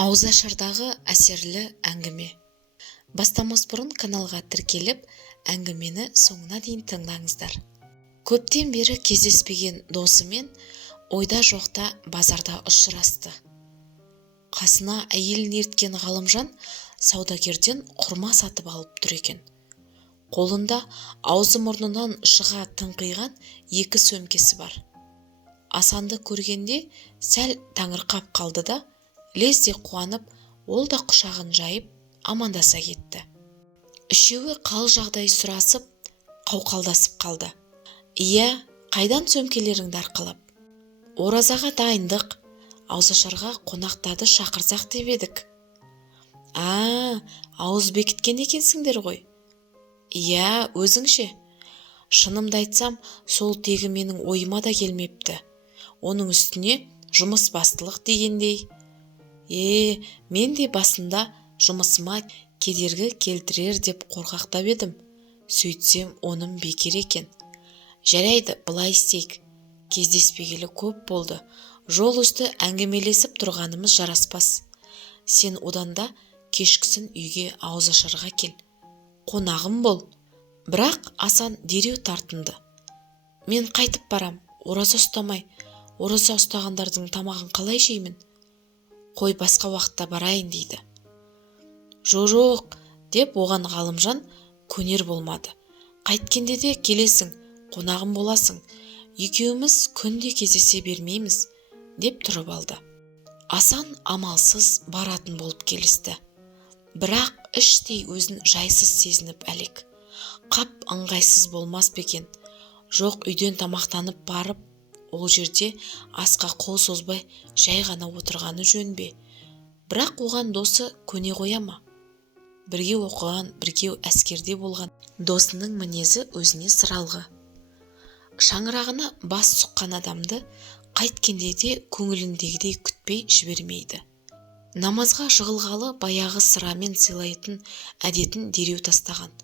Ауызашардағы әсерлі әңгіме. Бастамас бұрын каналға тіркеліп, әңгімені соңына дейін тыңдаңыздар. Көптен бері кездеспеген досымен ойда жоқта базарда ұшырасты. Қасына әйелін ерткен Ғалымжан саудагерден құрма сатып алып тұр екен. Қолында аузы мұрнынан шыға тыңқиған 2 сөмкесі бар. Асанды көргенде сәл таңырқап қалды да, лезде қуанып, ол да құшағын жайып амандаса кетті. Үшеуі қал жағдай сұрасып, қауқалдасып қалды. Иә, қайдан сөмкелеріңді арқалап? Оразаға дайындық, ауызашарға қонақтарды шақырсақ деп едік. Ауыз бекіткен екенсіңдер ғой. Иә, өзіңше. Шынымды айтсам, сол тегі менің ойыма да келмепті. Оның үстіне жұмыс бастылық дегендей. Мен де басында жұмысыма кедергі келтірер деп қорқақтап едім. Сөйтсем, оның бекер екен. Жарайды, былай істейік. Кездеспегелі көп болды. Жол үсті әңгімелесіп тұрғанымыз жараспас. Сен одан да кешкісін үйге ауызашарға кел. Қонағым бол. Бірақ Асан дереу тартынды. Мен қайтып барам, ораза ұстамай. Ораза ұстағандардың тамағын қалай жеймін? Қой, басқа уақытта барайын дейді. Жоқ, деп оған Ғалымжан көнер болмады. Қайткенде де келесің, қонағым боласың. Екеуміз күнде кездесе бермейміз, деп тұрып алды. Асан амалсыз баратын болып келісті. Бірақ іштей өзін жайсыз сезініп әлек. Қап ыңғайсыз болмас бекен. Жоқ, үйден тамақтанып барып, ол жерде асқа қол созбай жай ғана отырғаны жөн бе? Бірақ оған досы көне қоя ма? Бірге оқыған, бірге әскерде болған досының мінезі өзіне сыралғы. Шаңырағына бас сұққан адамды қайткенде де көңіліндегідей күтпей жібермейді. Намазға жығылғалы баяғы сырамен сыйлайтын әдетін дереу тастаған.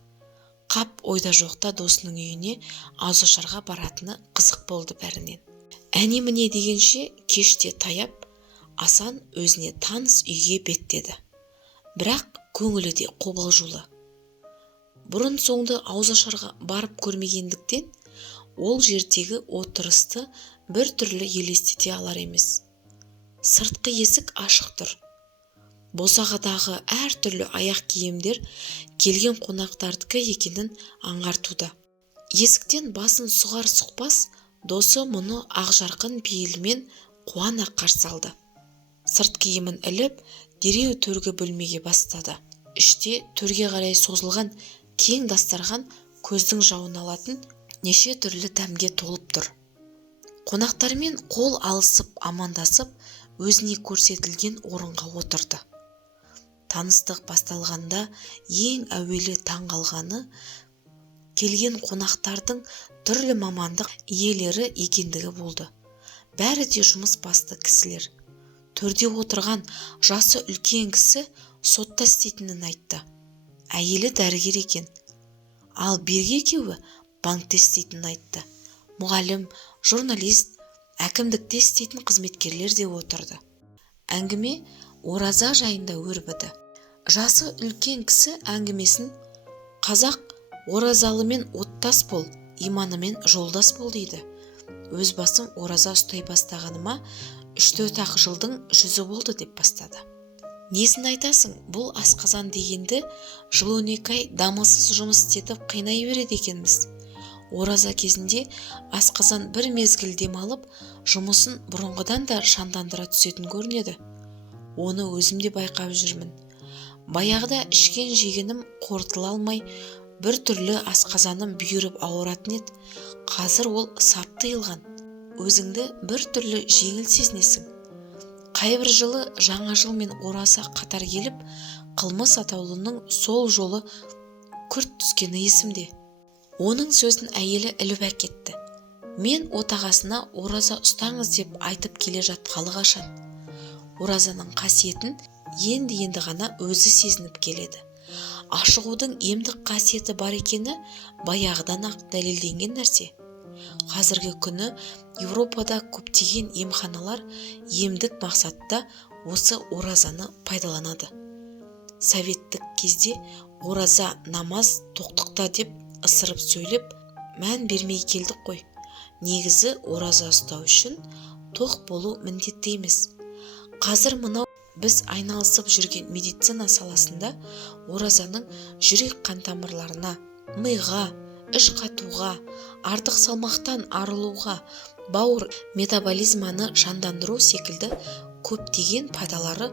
Қап ойда жоқта досының үйіне ауызашарға баратыны қызық болды бәрінен. Әне-міне дегенше кеште таяп, Асан өзіне таныс үйге беттеді. Бірақ көңілі де қобалжулы. Бұрын соңды ауызашарға барып көрмегендіктен, ол жердегі отырысты бір түрлі елестете алар емес. Сыртқы есік ашық тұр. Босағадағы әр түрлі аяқ киімдер келген қонақтардікі екенін аңғартуда. Есіктен басын сұғар-сұқпас, досы мұны ақжарқын пейілмен қуана қарсы алды. Сырт киімін іліп, дереу төргі бөлмеге бастады. Іште төрге қарай созылған кең дастархан көздің жауын алатын неше түрлі дәмге толып тұр. Қонақтармен қол алысып амандасып, өзіне көрсетілген орынға отырды. Таныстық басталғанда ең әуелі таңғалғаны келген қонақтардың түрлі мамандық иелері екендігі болды. Бәрі де жұмыс басты кісілер. Төрде отырған жасы үлкен кісі сотта істейтінін айтты. Әйелі дәрігер екен. Ал бергі екеуі банкте істейтінін айтты. Мұғалім, журналист, әкімдікте істейтін қызметкерлер де отырды. Әңгіме ораза жайында өрбіді. Жасы үлкен кісі әңгімесін қазақ оразалымен оттас бол, иманымен жолдас бол дейді. Өз басым ораза ұстай бастағаныма 3-4 жылдың 100 болды деп бастады. Несін айтасың, бұл асқазан дегенді жыл 12 ай дамылсыз жұмыс істетіп қинай береді екенбіз. Ораза кезінде асқазан бір мезгіл демалып, жұмысын бұрынғыдан да шандандыра түсетін көрінеді. Оны өзім де байқап жүрмін. Баяғыда ішкен жегенім қорытыла алмай, бір түрлі асқазаным бүйіріп ауыратын еді. Қазір ол сап тыйылған. Өзіңді бір түрлі жеңіл сезінесің. Қайбір жылы жаңа жыл мен ораза қатар келіп, қылмыс атаулының сол жолы күрт түскені есімде. Оның сөзін әйелі іліп әкетті. Мен отағасына ораза ұстаңыз деп айтып келе жатқалы қашан. Оразаның қасиетін енді ғана өзі сезініп келеді. Ашығудың емдік қасиеті бар екені баяғыдан ақ дәлелденген нәрсе. Қазіргі күні Европада көптеген емханалар емдік мақсатта осы оразаны пайдаланады. Советтік кезде ораза намаз тоқтықта деп ысырып сөйлеп мән бермей келдік қой. Негізі ораза ұстау үшін тоқ болу міндетті емес. Қазір мынау біз айналысып жүрген медицина саласында оразаның жүрек қан тамырларына, миға, іш қатуға, артық салмақтан арылуға, бауыр метаболизманы жандандыру секілді көптеген пайдалары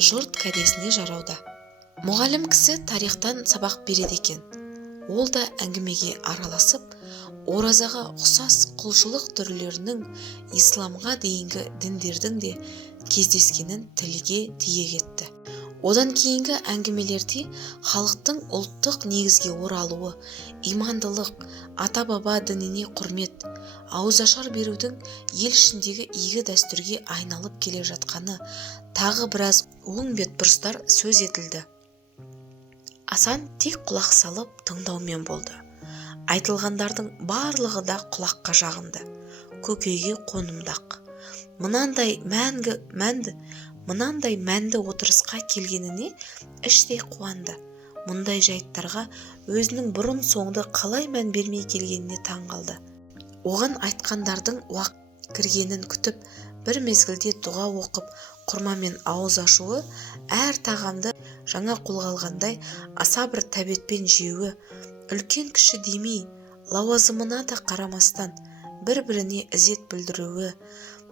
жұрт кәдесіне жарауда. Мұғалім кісі тарихтан сабақ береді екен. Ол да әңгімеге араласып, оразаға ұқсас құлшылық түрлерінің исламға дейінгі діндердің де кездескенін тілге тиек етті. Одан кейінгі әңгімелерде халықтың ұлттық негізге оралуы, имандылық, ата-баба дініне құрмет, ауызашар берудің ел ішіндегі игі дәстүрге айналып келе жатқаны, тағы біраз оң бет бұрыстар сөз етілді. Асан тек құлақ салып тыңдаумен болды. Айтылғандардың барлығы да құлаққа жағынды, көкейге қонымдақ. Мынандай мәнді отырысқа келгеніне іштей қуанды. Мұндай жайттарға өзінің бұрын соңды қалай мән бермей келгеніне таң қалды. Оған айтқандардың уақыт кіргенін күтіп, бір мезгілде дұға оқып, құрмамен ауыз ашуы, әр тағамды жаңа қолға алғандай аса бір тәбетпен жеуі, үлкен кіші демей, лауазымына да қарамастан бір-біріне ізет білдіруі,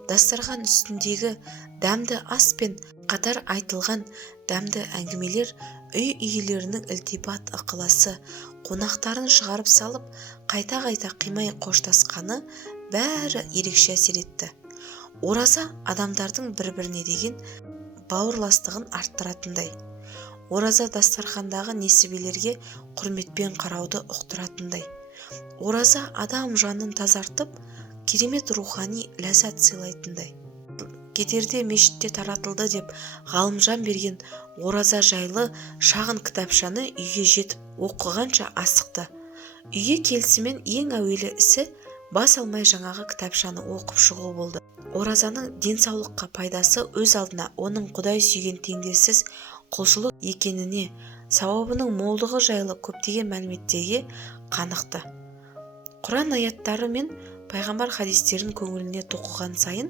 дастархан үстіндегі дәмді ас пен қатар айтылған дәмді әңгімелер үй иелерінің ілтипат ықыласы, қонақтарын шығарып салып, қайта-қайта қимай қоштасқаны бәрі ерекше әсер етті. Ораза адамдардың бір-біріне деген бауырластығын арттыратындай. Ораза дастархандағы несібелерге құрметпен қарауды ұқтыратындай. Ораза адам жанын тазартып, керемет рухани ләззат сыйлайтындай. Кетерде мешітте таратылды деп ғалымжан берген ораза жайлы шағын кітапшаны үйге жетіп оқығанша асықты. Үйге келісімен ең әуелі ісі бас алмай жаңағы кітапшаны оқып шығу болды. Оразаның денсаулыққа пайдасы өз алдына оның Құдай сүйген теңдессіз құлшылық екеніне, сауабының молдығы жайлы көптеген мәліметтерге қанықты. Құран аяттары мен пайғамбар хадистерін көңіліне тоқыған сайын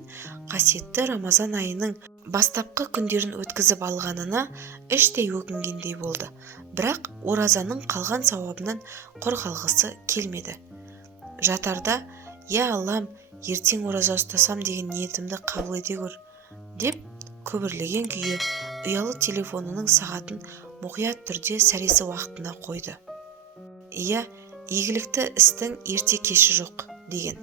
қасиетті Рамазан айының бастапқы күндерін өткізіп алғанына іштей өкінгендей болды. Бірақ оразаның қалған сауабынан құр қалғысы келмеді. Жатарда, «Я Аллам, ертең ораза ұстасам деген ниетімді қабыл ете көр», деп көбірлеген күйі ұялы телефонының сағатын мұқият түрде сәресі уақытына қойды. «Иә, игілікті істің ерте кеші жоқ» деген.